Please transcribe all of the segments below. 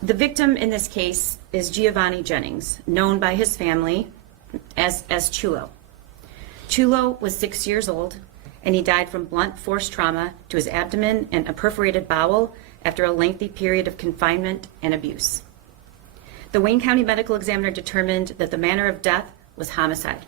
The victim in this case is Giovanni Jennings, known by his family as Chulo. Chulo was 6 years old, and he died from blunt force trauma to his abdomen and a perforated bowel after a lengthy period of confinement and abuse. The Wayne County Medical Examiner determined that the manner of death was homicide.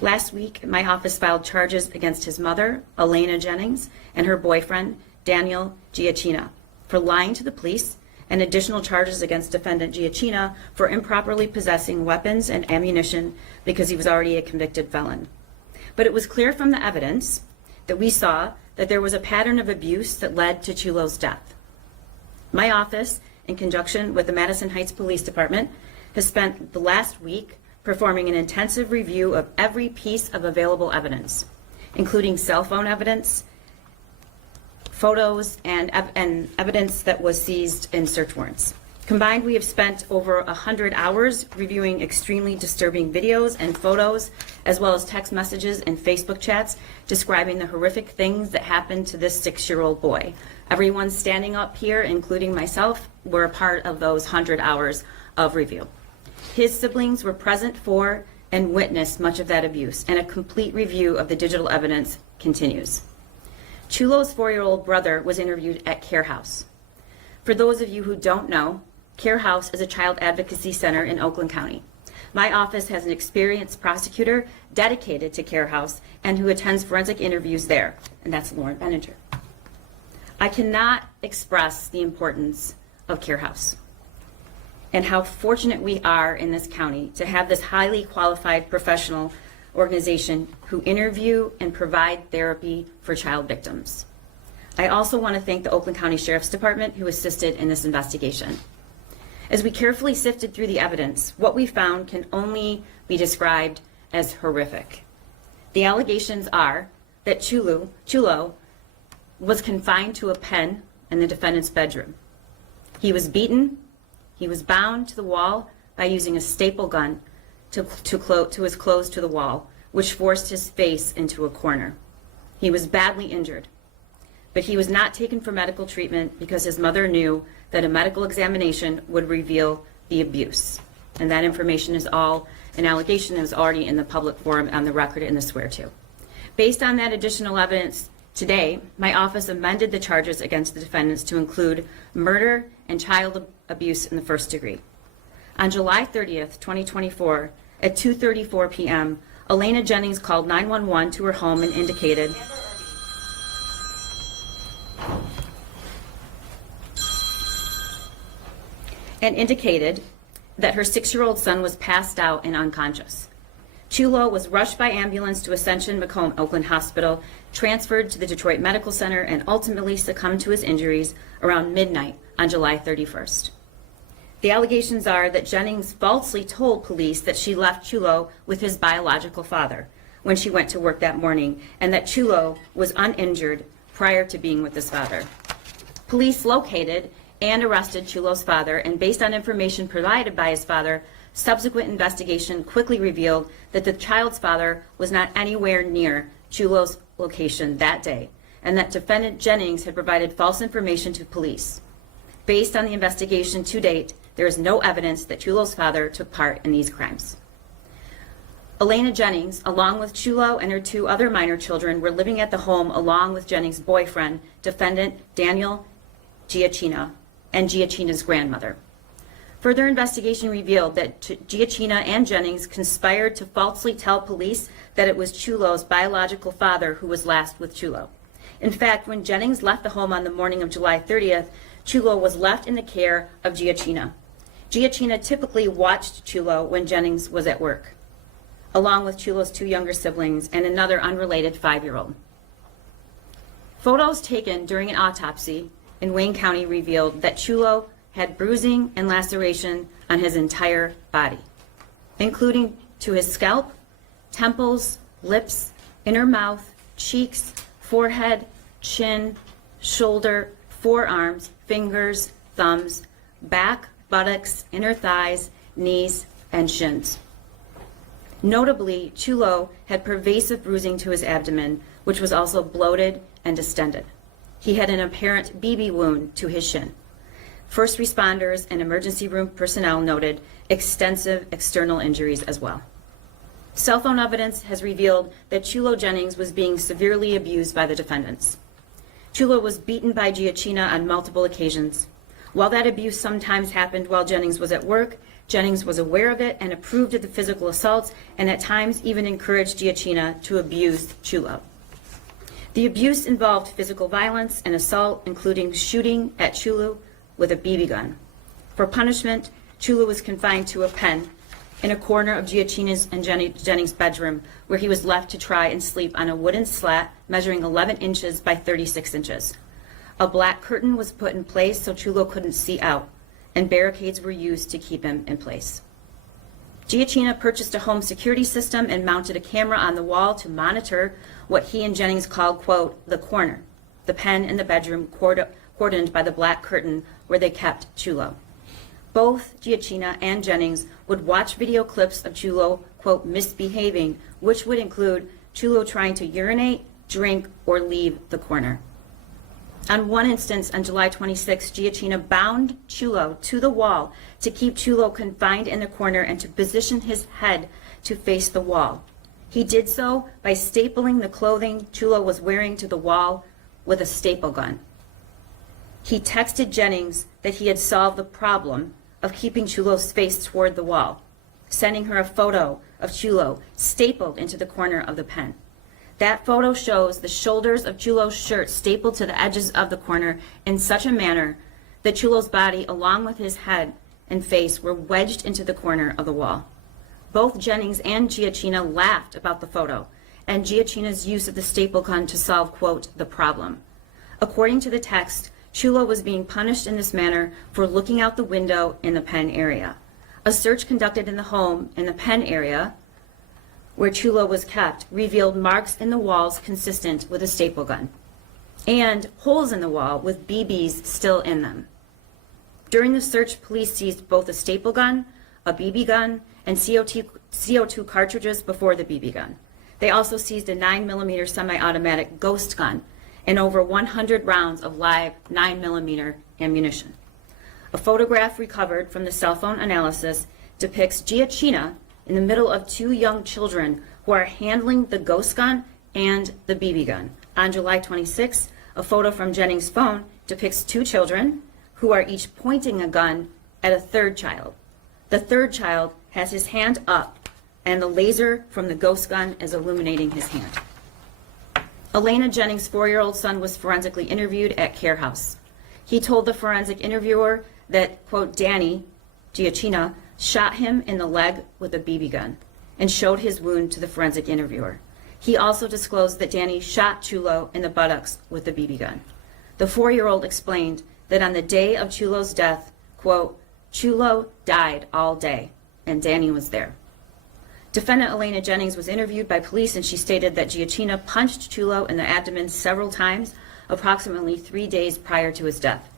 Last week, my office filed charges against his mother, Elena Jennings, and her boyfriend, Daniel Giacchina, for lying to the police, and additional charges against defendant Giacchina for improperly possessing weapons and ammunition because he was already a convicted felon. But it was clear from the evidence that we saw that there was a pattern of abuse that led to Chulo's death. My office, in conjunction with the Madison Heights Police Department, has spent the last week performing an intensive review of every piece of available evidence, including cell phone evidence, photos, and evidence that was seized in search warrants. Combined, we have spent over 100 hours reviewing extremely disturbing videos and photos, as well as text messages and Facebook chats describing the horrific things that happened to this 6-year-old boy. Everyone standing up here, including myself, were a part of those 100 hours of review. His siblings were present for and witnessed much of that abuse, and a complete review of the digital evidence continues. Chulo's 4-year-old brother was interviewed at Care House. For those of you who don't know, Care House is a child advocacy center in Oakland County. My office has an experienced prosecutor dedicated to Care House and who attends forensic interviews there, and that's Lauren Benninger. I cannot express the importance of Care House and how fortunate we are in this county to have this highly qualified professional organization who interview and provide therapy for child victims. I also want to thank the Oakland County Sheriff's Department who assisted in this investigation. As we carefully sifted through the evidence, what we found can only be described as horrific. The allegations are that Chulo was confined to a pen in the defendant's bedroom. He was beaten, he was bound to the wall by using a staple gun to his clothes to the wall, which forced his face into a corner. He was badly injured, but he was not taken for medical treatment because his mother knew that a medical examination would reveal the abuse. And that information is all an allegation that was already in the public forum on the record in the swear-to. Based on that additional evidence, today, my office amended the charges against the defendants to include murder and child abuse in the first degree. On July 30th, 2024, at 2:34 p.m., Elena Jennings called 911 to her home and indicated that her 6-year-old son was passed out and unconscious. Chulo was rushed by ambulance to Ascension Macomb Oakland Hospital, transferred to the Detroit Medical Center, and ultimately succumbed to his injuries around midnight on July 31st. The allegations are that Jennings falsely told police that she left Chulo with his biological father when she went to work that morning, and that Chulo was uninjured prior to being with his father. Police located and arrested Chulo's father, and based on information provided by his father, subsequent investigation quickly revealed that the child's father was not anywhere near Chulo's location that day, and that defendant Jennings had provided false information to police. Based on the investigation to date, there is no evidence that Chulo's father took part in these crimes. Elena Jennings, along with Chulo and her 2 other minor children, were living at the home along with Jennings' boyfriend, defendant Daniel Giacchina, and Giacchina's grandmother. Further investigation revealed that Giacchina and Jennings conspired to falsely tell police that it was Chulo's biological father who was last with Chulo. In fact, when Jennings left the home on the morning of July 30th, Chulo was left in the care of Giacchina. Giacchina typically watched Chulo when Jennings was at work, along with Chulo's 2 younger siblings and another unrelated 5-year-old. Photos taken during an autopsy in Wayne County revealed that Chulo had bruising and laceration on his entire body, including to his scalp, temples, lips, inner mouth, cheeks, forehead, chin, shoulder, forearms, fingers, thumbs, back, buttocks, inner thighs, knees, and shins. Notably, Chulo had pervasive bruising to his abdomen, which was also bloated and distended. He had an apparent BB wound to his shin. First responders and emergency room personnel noted extensive external injuries as well. Cell phone evidence has revealed that Chulo Jennings was being severely abused by the defendants. Chulo was beaten by Giacchina on multiple occasions. While that abuse sometimes happened while Jennings was at work, Jennings was aware of it and approved of the physical assaults, and at times even encouraged Giacchina to abuse Chulo. The abuse involved physical violence and assault, including shooting at Chulo with a BB gun. For punishment, Chulo was confined to a pen in a corner of Giacchina's and Jennings' bedroom, where he was left to try and sleep on a wooden slat measuring 11 inches by 36 inches. A black curtain was put in place so Chulo couldn't see out, and barricades were used to keep him in place. Giacchina purchased a home security system and mounted a camera on the wall to monitor what he and Jennings called, quote, the corner, the pen in the bedroom cordoned by the black curtain where they kept Chulo. Both Giacchina and Jennings would watch video clips of Chulo, quote, misbehaving, which would include Chulo trying to urinate, drink, or leave the corner. On one instance, on July 26, Giacchina bound Chulo to the wall to keep Chulo confined in the corner and to position his head to face the wall. He did so by stapling the clothing Chulo was wearing to the wall with a staple gun. He texted Jennings that he had solved the problem of keeping Chulo's face toward the wall, sending her a photo of Chulo stapled into the corner of the pen. That photo shows the shoulders of Chulo's shirt stapled to the edges of the corner in such a manner that Chulo's body, along with his head and face, were wedged into the corner of the wall. Both Jennings and Giacchina laughed about the photo and Giacchina's use of the staple gun to solve, quote, the problem. According to the text, Chulo was being punished in this manner for looking out the window in the pen area. A search conducted in the home in the pen area where Chulo was kept revealed marks in the walls consistent with a staple gun and holes in the wall with BBs still in them. During the search, police seized both a staple gun, a BB gun, and CO2 cartridges before the BB gun. They also seized a 9mm semi-automatic ghost gun and over 100 rounds of live 9mm ammunition. A photograph recovered from the cell phone analysis depicts Giacchina in the middle of two young children who are handling the ghost gun and the BB gun. On July 26, a photo from Jennings' phone depicts two children who are each pointing a gun at a third child. The third child has his hand up, and the laser from the ghost gun is illuminating his hand. Elena Jennings' 4-year-old son was forensically interviewed at Care House. He told the forensic interviewer that, quote, Danny, Giacchina, shot him in the leg with a BB gun and showed his wound to the forensic interviewer. He also disclosed that Danny shot Chulo in the buttocks with the BB gun. The 4-year-old explained that on the day of Chulo's death, quote, Chulo died all day, and Danny was there. Defendant Elena Jennings was interviewed by police, and she stated that Giacchina punched Chulo in the abdomen several times, approximately 3 days prior to his death.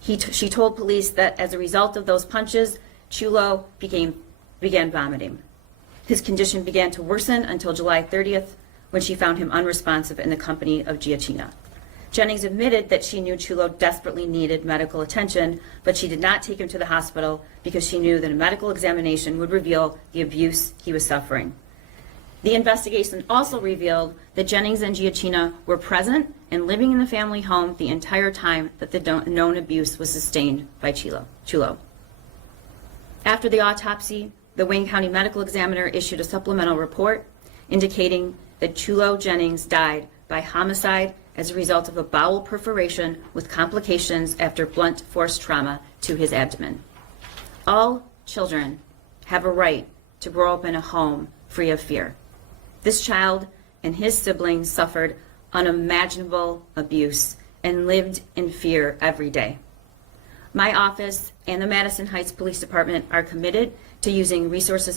She told police that as a result of those punches, Chulo began vomiting. His condition began to worsen until July 30th, when she found him unresponsive in the company of Giacchina. Jennings admitted that she knew Chulo desperately needed medical attention, but she did not take him to the hospital because she knew that a medical examination would reveal the abuse he was suffering. The investigation also revealed that Jennings and Giacchina were present and living in the family home the entire time that the known abuse was sustained by Chulo. After the autopsy, the Wayne County Medical Examiner issued a supplemental report indicating that Chulo Jennings died by homicide as a result of a bowel perforation with complications after blunt force trauma to his abdomen. All children have a right to grow up in a home free of fear. This child and his siblings suffered unimaginable abuse and lived in fear every day. My office and the Madison Heights Police Department are committed to using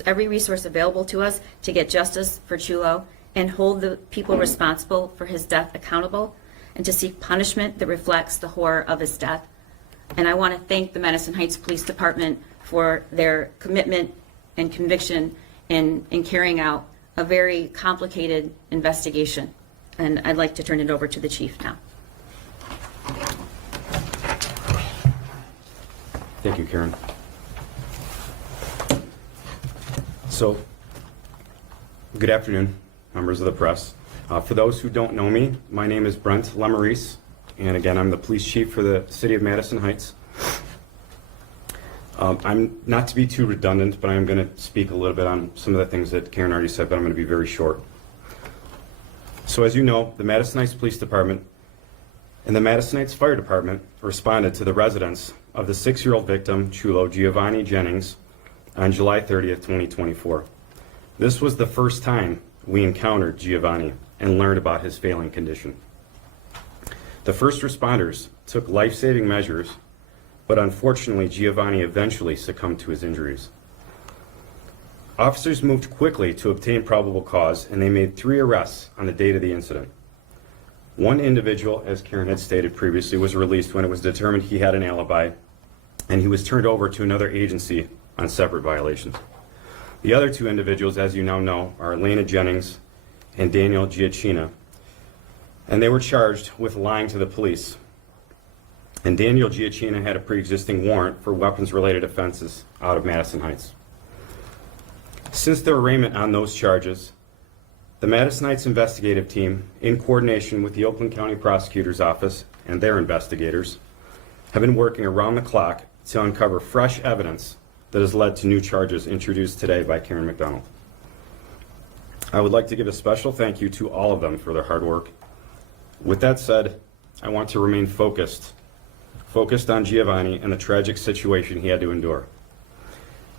every resource available to us to get justice for Chulo and hold the people responsible for his death accountable, and to seek punishment that reflects the horror of his death. And I want to thank the Madison Heights Police Department for their commitment and conviction in carrying out a very complicated investigation. And I'd like to turn it over to the chief now. Thank you, Karen. So, good afternoon, members of the press. For those who don't know me, my name is Brent Lemaurice, and again, I'm the police chief for the city of Madison Heights. I'm not to be too redundant, but I'm going to speak a little bit on some of the things that Karen already said, but I'm going to be very short. So as you know, the Madison Heights Police Department and the Madison Heights Fire Department responded to the residence of the 6-year-old victim, Chulo Giovanni Jennings, on July 30th, 2024. This was the first time we encountered Giovanni and learned about his failing condition. The first responders took life-saving measures, but unfortunately Giovanni eventually succumbed to his injuries. Officers moved quickly to obtain probable cause, and they made 3 arrests on the date of the incident. One individual, as Karen had stated previously, was released when it was determined he had an alibi, and he was turned over to another agency on separate violations. The other 2 individuals, as you now know, are Elena Jennings and Daniel Giacchina, and they were charged with lying to the police. And Daniel Giacchina had a pre-existing warrant for weapons-related offenses out of Madison Heights. Since their arraignment on those charges, the Madison Heights investigative team, in coordination with the Oakland County Prosecutor's Office and their investigators, have been working around the clock to uncover fresh evidence that has led to new charges introduced today by Karen McDonald. I would like to give a special thank you to all of them for their hard work. With that said, I want to remain focused on Giovanni and the tragic situation he had to endure.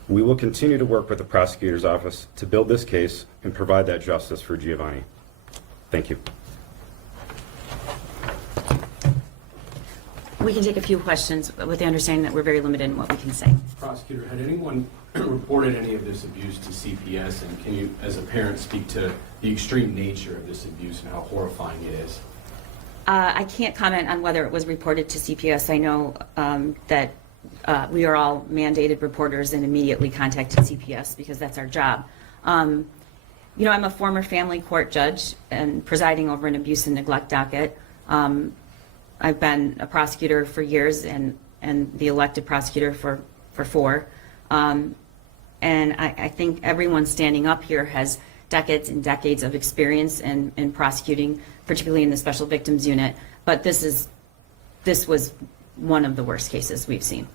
We will continue to work with the prosecutor's office to build this case and provide that justice for Giovanni. Thank you. We can take a few questions with the understanding that we're very limited in what we can say. Prosecutor, had anyone reported any of this abuse to CPS, and can you, as a parent, speak to the extreme nature of this abuse and how horrifying it is? I can't comment on whether it was reported to CPS. I know that we are all mandated reporters and immediately contacted CPS because that's our job. You know, I'm a former family court judge and presiding over an abuse and neglect docket. I've been a prosecutor for years and the elected prosecutor for 4. And I think everyone standing up here has decades and decades of experience in prosecuting, particularly in the Special Victims Unit. But this was one of the worst cases we've seen.